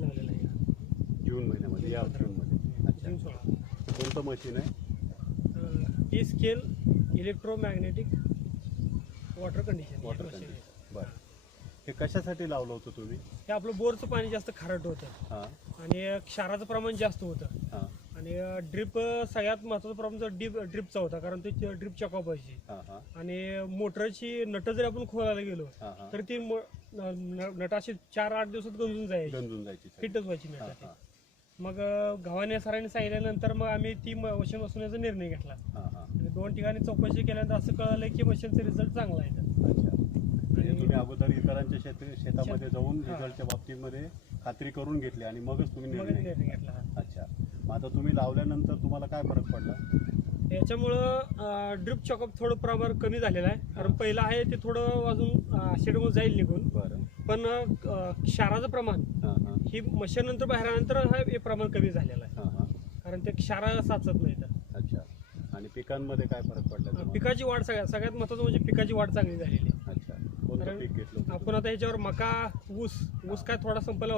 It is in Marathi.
महिन्यात लावलेला आहे. जून महिन्यामध्ये, या जूनमध्ये. अच्छा. जून 16. कोणतं मशीन आहे? ही scale electromagnetic water condition. Water condition. बरं. हे कशासाठी लावलं होतं तुम्ही? हे आपलं बोरचं पाणी जास्त खारट होतं हां आणि क्षाराचं प्रमाण जास्त होतं हां आणि ड्रिप सगळ्यात महत्त्वाचा प्रॉब्लेम जर ड्रिपचा होता, कारण ते ड्रिप चॉकअप व्हायची हां हां आणि मोटरची नट जरी आपण खोलायला गेलो हां हां. तर ती नट अशी 4-8 दिवसात गंजून जायची, गंजून जायची. फिटच व्हायची नट. हां हां मग गव्हाणे सरांनी सांगितल्यानंतर मग आम्ही ती मशीन बसवण्याचा निर्णय घेतला. हां हां. आणि 2 ठिकाणी चौकशी केल्यानंतर असं कळलं की मशीनचा रिझल्ट चांगला आहे. अच्छा. म्हणजे तुम्ही अगोदर इतरांच्या शेतामध्ये जाऊन हां. रिझल्टच्या बाबतीमध्ये खात्री करून घेतली आणि मगच तुम्ही मग निर्णय निर्णय घेतला. अच्छा. मग आता तुम्ही लावल्यानंतर तुम्हाला काय फरक पडला? याच्यामुळं ड्रिप चॉकअप थोडं प्रमाण कमी झालेलं आहे, कारण पहिलं आहे ते थोडं अजून शेडमध्ये जाईल निघून, बरं. पण क्षाराचं प्रमाण हां हां ही मशीननंतर बाहेर आल्यानंतर हे प्रमाण कमी झालेलं आहे, हां हां. कारण ते क्षारा साचत नाही. अच्छा. आणि पिकांमध्ये काय फरक पडला तुम्हाला? पिकाची वाढ सगळ्यात महत्त्वाचं म्हणजे पिकाची वाढ चांगली झालेली आहे. अच्छा. कोणतं कारण पीक घेतलं होतं? आपण आता ह्याच्यावर मका, ऊस काय थोडा संपला होता.